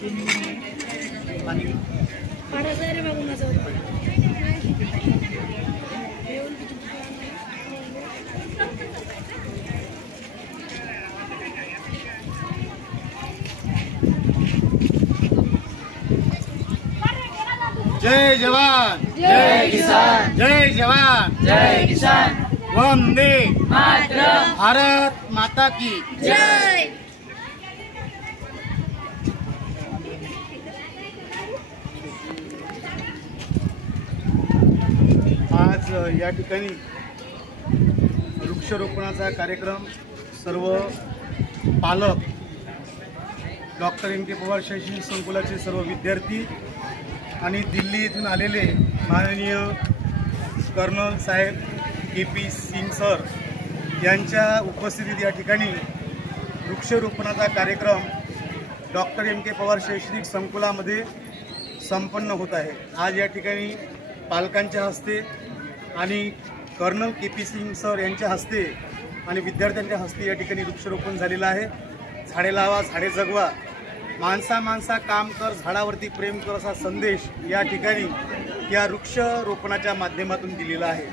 जय जवान जय किसान, जय जवान जय किसान, वंदे मातरम, भारत माता की जय। आज या ठिकाणी वृक्षारोपणाचा कार्यक्रम सर्व पालक, डॉक्टर एम के पवार शैक्षणिक संकुलाचे सर्व विद्यार्थी आणि दिल्ली येथून आलेले माननीय कर्नल साहेब KP सिंग सर यांच्या उपस्थितीत या ठिकाणी वृक्षारोपणाचा कार्यक्रम डॉक्टर एम के पवार शैक्षणिक संकुलामध्ये संपन्न होत आहे। आज या ठिकाणी पालकांच्या हस्ते आणि कर्नल KP सिंग सर यांच्या हस्ते आणि विद्यार्थ्यांच्या हस्ते या ठिकाणी वृक्षारोपण झालेलं आहे। झाडे लावा, झाडे जगवा, माणसा माणसा काम कर, झाडावरती प्रेम कर असा संदेश या ठिकाणी या वृक्षारोपणाच्या माध्यमातून दिलेला आहे।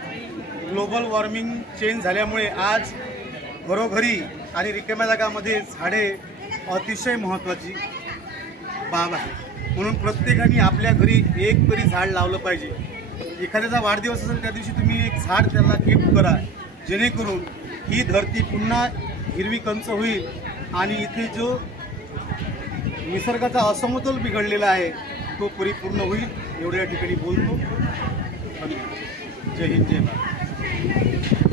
ग्लोबल वॉर्मिंग चेंज झाल्यामुळे आज घरोघरी आणि रिकाम्या जागांमध्ये झाडे अतिशय महत्त्वाची बाब आहे। म्हणून प्रत्येकाने आपल्या घरी एक तरी झाड लावलं पाहिजे। एखाद्याचा वाढदिवस असेल त्या दिवशी तुम्ही एक झाड त्याला गिफ्ट करा, जेणेकरून ही धरती पुन्हा हिरवी कंच होईल आणि इथे जो निसर्गाचा असमतोल बिघडलेला आहे तो परिपूर्ण होईल। एवढ्या ठिकाणी बोलतो। जय हिंद, जय भारत।